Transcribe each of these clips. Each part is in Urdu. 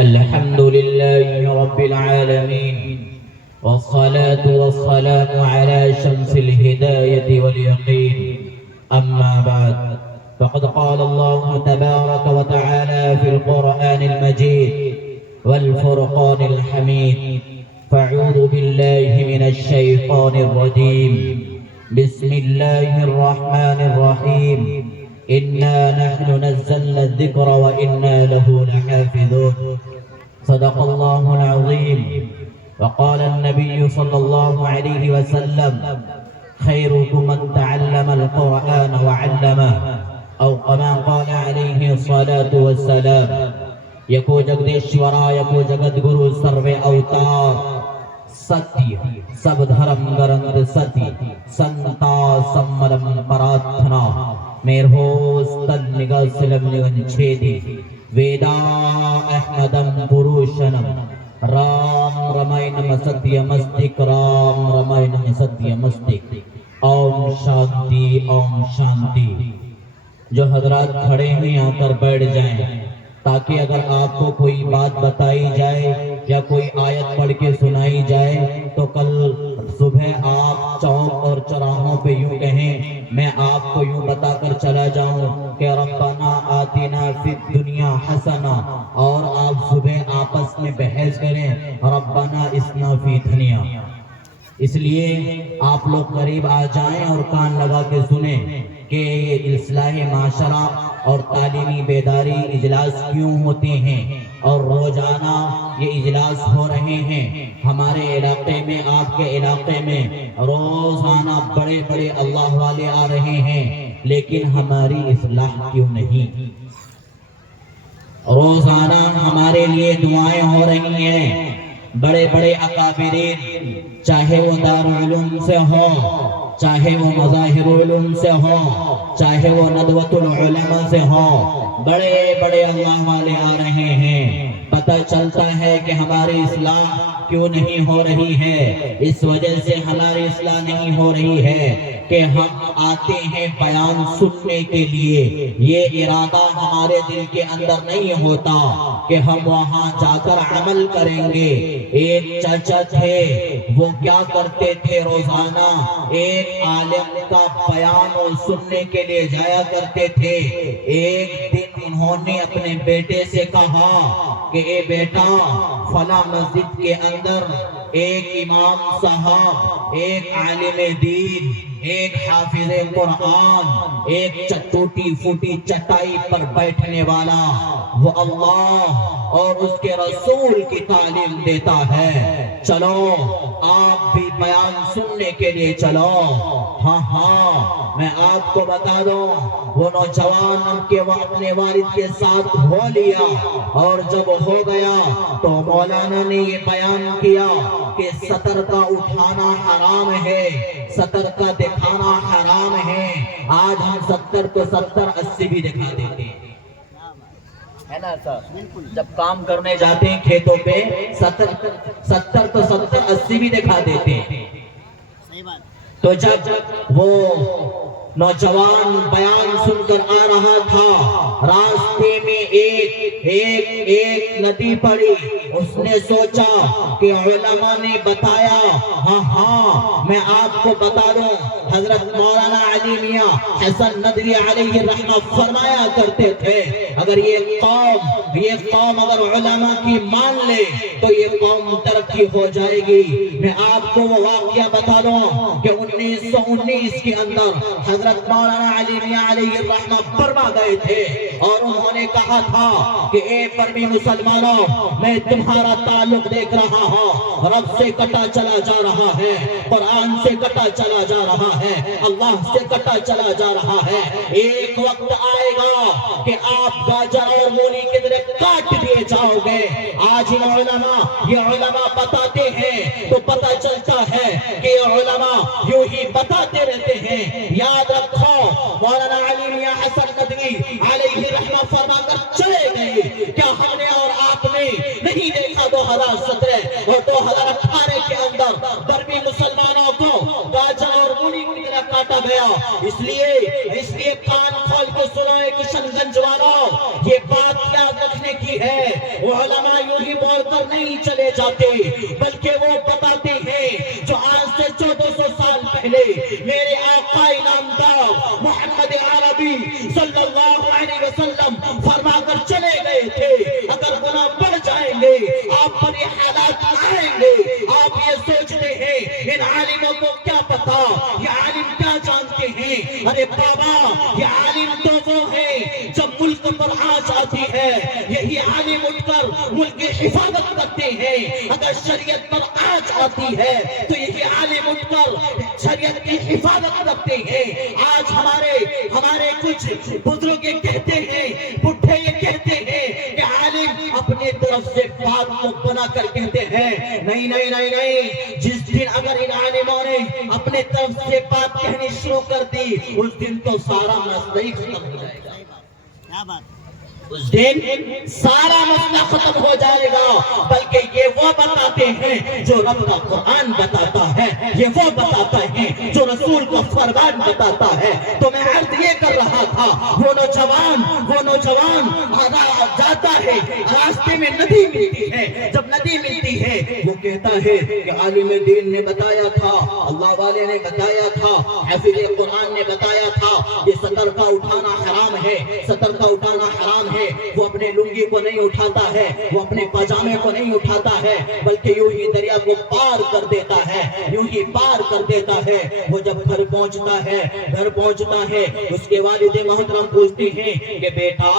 الحمد لله رب العالمين، والصلاة والسلام على شمس الهداية واليقين. أما بعد، فقد قال الله تبارك وتعالى في القرآن المجيد والفرقان الحميد: فاعوذ بالله من الشيطان الرجيم، بسم الله الرحمن الرحيم. إنا نحن نزلنا الذكر وإنا له لحافظون. صدق الله العظيم. وقال النبي صلى الله عليه وسلم: خيركم من تعلم القرآن وعلمه، أو كما قال عليه الصلاة والسلام. یکو جگدیشورا یکو جگد گرو سروے اوتار ستیہ سب دھرم گرند ستی سنتا سمرم پراتھنا میرہوستن نگا سلم نگن چھیدی ویدا احمدم پروشنم رام رمائنم ستیہ مستک رام رمائنم ستیہ مستک. اوم شانتی اوم شانتی. جو حضرات کھڑے ہیں آ کر بیٹھ جائیں تاکہ اگر آپ کو کوئی بات بتائی جائے یا کوئی آیت پڑھ کے سنائی جائے تو کل صبح آپ چوک اور چوراہوں پہ یوں کہیں، میں آپ کو یوں بتا کر چلا جاؤں کہ ربنا آتنا فی الدنیا حسنہ، اور آپ صبح آپس میں بحث کریں ربنا اسنا فی دنیا. اس لیے آپ لوگ قریب آ جائیں اور کان لگا کے سنیں کہ یہ اصلاح معاشرہ اور تعلیمی بیداری اجلاس کیوں ہوتے ہیں اور روزانہ یہ اجلاس ہو رہے ہیں. ہمارے علاقے میں، آپ کے علاقے میں روزانہ بڑے بڑے اللہ والے آ رہے ہیں، لیکن ہماری اصلاح کیوں نہیں؟ روزانہ ہمارے لیے دعائیں ہو رہی ہیں. بڑے بڑے اکابرین، چاہے وہ دارالعلوم سے ہو، چاہے وہ مظاہر العلوم سے ہو، چاہے وہ ندوۃ العلماء سے ہو، بڑے بڑے اللہ والے آ رہے ہیں. پتہ چلتا ہے کہ ہماری اصلاح کیوں نہیں ہو رہی ہے. اس وجہ سے ہماری اصلاح نہیں ہو رہی ہے کہ ہم آتے ہیں بیان سننے کے لیے. یہ ارادہ ہمارے دل کے اندر نہیں ہوتا کہ ہم وہاں جا کر عمل کریں گے. ایک چچا تھے، وہ کیا کرتے تھے؟ روزانہ ایک عالم کا بیان اور سننے کے لیے جایا کرتے تھے. ایک دن انہوں نے اپنے بیٹے سے کہا کہ اے بیٹا، فلاں مسجد کے اندر ایک امام صاحب، ایک عالم دین، ایک حافظ قرآن، ایک ٹوٹی پھوٹی چٹائی پر بیٹھنے والا، وہ اللہ اور اس کے رسول کی تعلیم دیتا ہے. چلو آپ بھی بیان سننے کے لیے چلو. ہاں میں آپ کو بتا دوں، وہ نوجوان کے اپنے والد کے ساتھ ہو لیا، اور جب ہو گیا تو مولانا نے یہ بیان کیا کہ سطر کا اٹھانا حرام ہے، سطر کا دکھانا حرام ہے. آج ہم 70 کو 70 80 بھی دکھا دیتے ہیں، ہے نا سر؟ جب کام کرنے جاتے ہیں کھیتوں پہ 70 کو 70 80 بھی دکھا دیتے ہیں. تو جب وہ نوجوان بیان سن کر آ رہا تھا، راستے میں ایک ندی پڑی. اس نے سوچا کہ علماء نے بتایا، ہاں میں آپ کو بتا دوں، حضرت مولانا علی میاں حسن ندوی علیہ الرحمہ فرمایا کرتے تھے، اگر یہ قوم اگر علماء کی مان لے تو یہ قوم ترقی ہو جائے گی. میں آپ کو وہ واقعہ بتا دوں کہ 1919 کے اندر حضرت مولانا علی میاں علیہ الرحمہ برما گئے تھے، اور انہوں نے کہا تھا کہ اے برمی مسلمانوں، میں تمہارا تعلق دیکھ رہا ہوں، رب سے کٹا چلا جا رہا ہے، قرآن سے کٹا چلا جا رہا ہے، اللہ سے کٹا چلا جا رہا ہے. ایک وقت آئے گا کہ آپ گاجر اور مولی کی طرح کاٹ دیے جاؤ گے. آج یہ علماء بتاتے ہیں تو پتہ چلتا ہے کہ یہ علماء یوں ہی بتاتے رہتے ہیں. یاد رکھو، مولانا علی میاں حسن ندوی علیہ الرحمہ فرما کر چلے گئے. کیا ہم نے اور آپ نے نہیں دیکھا 2017 اور 2018 کے اندر برمی مسلمانوں کو گاجر اور مولی کی طرح کاٹا گیا؟ اس لیے کان کھول کے سنو کشن گنج والوں، یہ بات یاد رکھنے کی ہے علماء یوں ہی بول کر نہیں چلے جاتے بلکہ وہ بتاتے ہیں جو آج سے 1400 سال پہلے میرے آقا نامدار محمد عربی صلی اللہ علیہ وسلم فرما کر چلے گئے تھے اگر گناہ بڑھ جائیں گے آپ پر یہ حالات آئیں گے آپ یہ سوچتے ہیں ان عالموں کو کیا پتا یہ عالم کیا جانتے ہیں ارے بابا یہ عالم تو وہ ہے جب ملک پر آج آتی ہے یہی عالم اٹھ کر ملک کی حفاظت کرتے ہیں اگر شریعت پر آج آتی ہے تو یہی عالم اٹھ کر شریعت کی حفاظت کرتے ہیں آج ہمارے کچھ بزرگ یہ کہتے ہیں بڈھے یہ کہتے ہیں کہ عالم اپنے طرف سے بات کو بنا کر کہتے ہیں نہیں جس دن اگر ان عالموں نے اپنے طرف سے بات کہنی شروع کر دی اس دن تو سارا مسئلہ ہی ختم ہو جائے گا کیا بات اس دن سارا مسئلہ ختم ہو جائے گا بلکہ یہ وہ بتاتے ہیں جو رب کا قرآن بتاتا ہے یہ وہ بتاتا ہے جو رسول کو فرمان بتاتا ہے تو میں عرض یہ کر رہا تھا وہ نوجوان جاتا ہے راستے میں ندی ملتی ہے جب ندی ملتی ہے وہ کہتا ہے کہ عالم دین نے بتایا تھا اللہ والے نے بتایا تھا حافظ قرآن نے بتایا تھا کہ سطر کا اٹھانا حرام ہے سطر کا اٹھانا حرام ہے وہ اپنے لنگی کو نہیں اٹھاتا ہے وہ اپنے پاجامے کو نہیں اٹھاتا ہے بلکہ یوں ہی دریا کو پار کر دیتا ہے یوں ہی پار کر دیتا ہے وہ جب گھر پہنچتا ہے اس کے والد محترم پوچھتے ہیں کہ بیٹا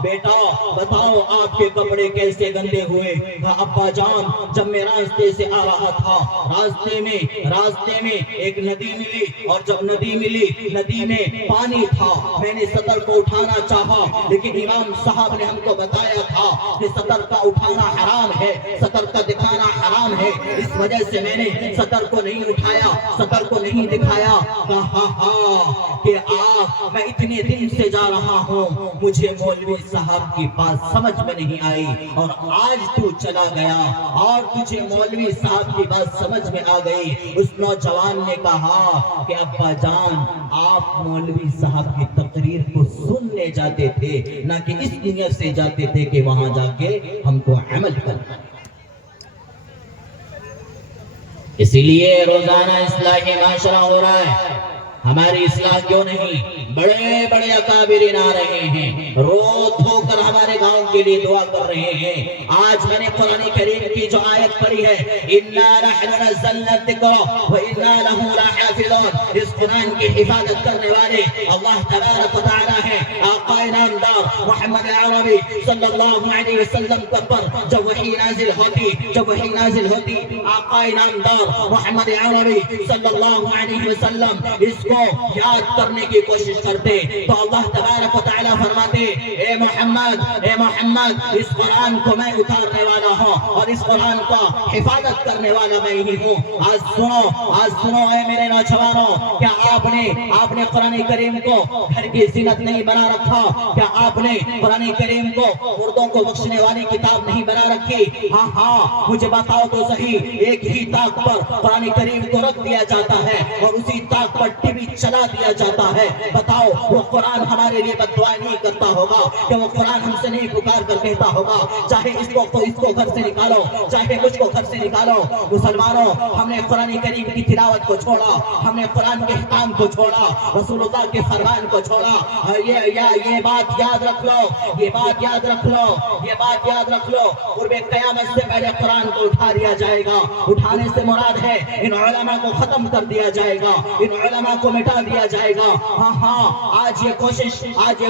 بتاؤ آپ کے کپڑے کیسے گندے ہوئے ابا جان جب میں راستے سے آ رہا تھا راستے میں ایک ندی ملی اور جب ندی ملی ندی میں پانی تھا میں نے سطر کو اٹھانا چاہا لیکن امام صاحب نے ہم کو بتایا تھا کہ سطر کا اٹھانا حرام ہے سطر کا دکھانا حرام ہے اس وجہ سے میں نے سطر کو نہیں اٹھایا سطر کو نہیں دکھایا کہا کہ میں اتنے دن سے جا رہا ہوں مجھے مولوی صاحب کی بات سمجھ میں نہیں آئی اور آج تو چلا گیا اور تجھے مولوی صاحب کی بات سمجھ میں آ گئی اس نوجوان نے کہا کہ ابا جان آپ مولوی صاحب کی تقریر کو سننے جاتے تھے نہ کہ اس نیت سے جاتے تھے کہ وہاں جا کے ہم کو عمل کرنا اسی لیے روزانہ اصلاحی معاشرہ ہو رہا ہے ہماری اصلاح کیوں نہیں بڑے اکابرین آ رہے ہیں رو دھو کر ہمارے گاؤں کے لیے دعا کر رہے ہیں آج میں نے قرآن کریم کی جو آیت پڑھی ہے اِنَّا نَحْنُ نَزَّلْنَا الذِّكْرَ وَإِنَّا لَهُ لَحَافِظُونَ اس قرآن کی حفاظت کرنے والے اللہ تبارک و تعالی ہے آقا نامدار محمد عربی صلی اللہ علیہ وسلم پر جب وحی نازل ہوتی آقا نامدار محمد عربی صلی اللہ علیہ وسلم اس کو یاد کرنے کی کوشش کرتے تو اللہ تبارک و تعالی فرماتے اے محمد اس قرآن کو میں اتارنے والا ہوں اور اس قرآن کا حفاظت کرنے والا میں ہی ہوں آج سنو اے میرے نوجوانوں کیا آپ نے قرآن کریم کو گھر کی زینت نہیں بنا رکھا کیا آپ نے قرآن کریم کو مردوں کو بخشنے والی کتاب نہیں بنا رکھی ہاں مجھے بتاؤ تو صحیح ایک ہی طاق پر قرآن کریم کو رکھ دیا جاتا ہے اور اسی طاق پر ٹی وی چلا دیا جاتا ہے بتاؤ وہ قرآن ہمارے لیے بد دعا نہیں کرتا ہوگا کہ وہ قرآن ہم سے نہیں پکار کر کہتا ہوگا چاہے اس کو گھر سے نکالو چاہے مجھ کو گھر سے نکالو مسلمانوں ہم نے قرآن کریم کی تلاوت کو چھوڑا ہم نے قرآن کے احکام کو چھوڑا رسول اللہ کے فرمان کو چھوڑا یہ بات یاد رکھ لو قرب قیامت سے پہلے قرآن کو اٹھا لیا جائے گا اٹھانے سے مراد ہے ان علماء کو ختم کر دیا جائے گا ان علماء کو مٹا دیا جائے گا ہاں آج یہ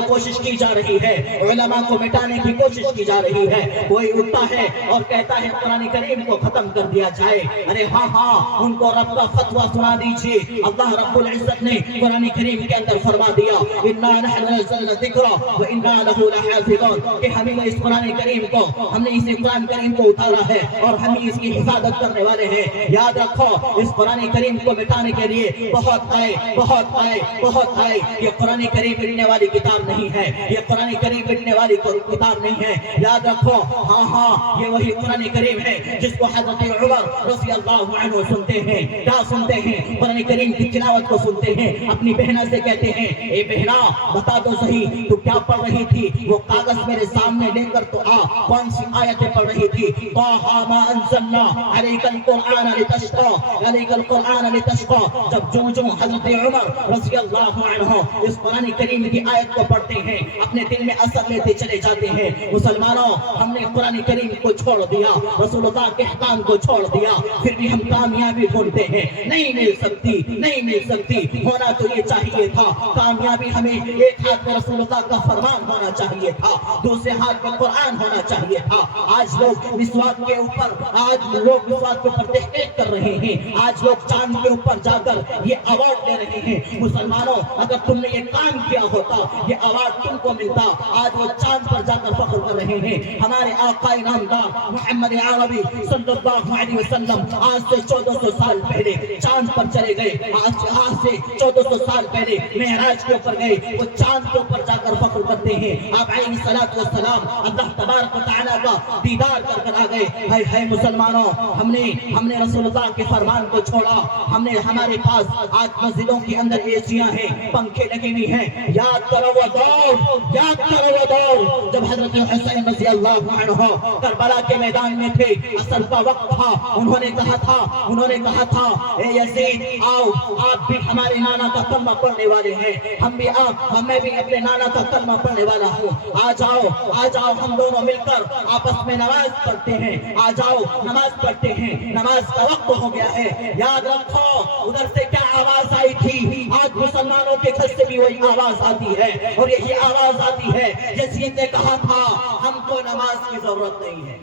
کوشش کی جا رہی ہے علماء کو مٹانے کی کوشش کی جا رہی ہے کوئی اٹھتا ہے اور کہتا ہے قرآن کریم کو ختم کر دیا جائے ارے ہاں ان کو رب کا فتویٰ سنا دیجیے اللہ رب العزت نے قرآن کریم کے اندر فرما دیا اِنَّا نَحْنُ نَزَّلْنَا الذِّكْرَ وَإِنَّا لَهُ لَحَافِظُونَ کہ ہمیں اس قرآن کریم کو ہم نے اس قرآن کریم کو اتارا ہے اور ہم اس کی حفاظت کرنے والے ہیں یاد رکھو اس قرآن کریم کو مٹانے کے لیے بہت آئے بہت آئے بہت آئے، یہ قرآن کریم لکھنے والی کتاب نہیں ہے، یہ قرآن کریم لکھنے والی کتاب نہیں ہے، یاد رکھو۔ ہاں ہاں، یہ وہی قرآن کریم ہے جس کو حضرت عمر رضی اللہ عنہ سنتے ہیں، کیا سنتے ہیں؟ قرآن کریم کی تلاوت کو سنتے ہیں، اپنی بہنہ سے کہتے ہیں اے بہنا بتا دو صحیح تو کیا پڑھ رہی تھی؟ وہ کاغذ میرے سامنے لے کر تو آ، کون سی آیتیں پڑھ رہی تھی؟ طٰہٰ مَا أَنزَلْنَا عَلَيْكَ الْقُرْآنَ لِتَشْقَىٰ عَلَيْكَ الْقُرْآنَ لِتَشْقَىٰ۔ جب جو حضرت عمر رضی اللہ عنہ اس قرآن کریم کی آیت کو پڑھتے ہیں اپنے دل میں اثر لیتے چلے جاتے ہیں۔ مسلمانوں، ہم نے قرآن کریم کو چھوڑ دیا، رسول اللہ کے احکام کو چھوڑ دیا، پھر بھی ہم کامیابی ڈھونڈتے ہیں، نہیں مل سکتی، نہیں مل سکتی۔ ہونا تو یہ چاہیے تھا کامیابی ہمیں ایک ہاتھ میں رسول اللہ کا فرمان ہونا چاہیے تھا، دوسرے ہاتھ میں قرآن ہونا چاہیے تھا۔ آج لوگ مسواک کے اوپر تحقیق کر رہے ہیں، آج لوگ چاند کے اوپر جا کر یہ ایوارڈ لے رہے ہیں۔ مسلمانوں، اگر تم نے یہ کام کیا ہوتا یہ ایوارڈ تم کو ملتا۔ آج وہ چاند پر جا کر فخر کر رہے ہیں۔ ہمارے آقا انعامدار محمد عربی صلی اللہ علیہ وسلم آج سے 1400 سال پہلے چاند پر چلے گئے، آج سے 1400 سال پہلے معراج کے اوپر گئے، وہ چاند کے اوپر جا کر فخر کرتے ہیں۔ آپ علیہ الصلوۃ والسلام اللہ تبارک و تعالیٰ کا دیدار کر کر آ گئے۔ ہے مسلمانوں، ہم نے رسول اللہ کے فرمان کو چھوڑا، ہمارے پاس آج مسجدوں کے اندر اے ہیں، پنکھے لگے ہوئی ہیں۔ یاد کرو وہ دور، یاد کرو وہ دور جب حضرت حسین رضی اللہ عنہ کربلا کے میدان میں تھے، عصر کا وقت تھا، انہوں نے کہا تھا اے یزید آؤ، آپ بھی ہمارے نانا کا کلمہ پڑھنے والے ہیں، میں بھی اپنے نانا کا کلمہ پڑھنے والا ہوں، آ جاؤ ہم دونوں مل کر آپس میں نماز پڑھتے ہیں، آ جاؤ نماز پڑھتے ہیں، نماز کا وقت ہو گیا ہے۔ یاد رکھو ادھر سے کیا آواز آئی تھی، آج مسلمانوں کے گھر سے بھی وہی آواز آتی ہے، اور یہی آواز آتی ہے، یزید نے کہا تھا ہم کو نماز کی ضرورت نہیں ہے۔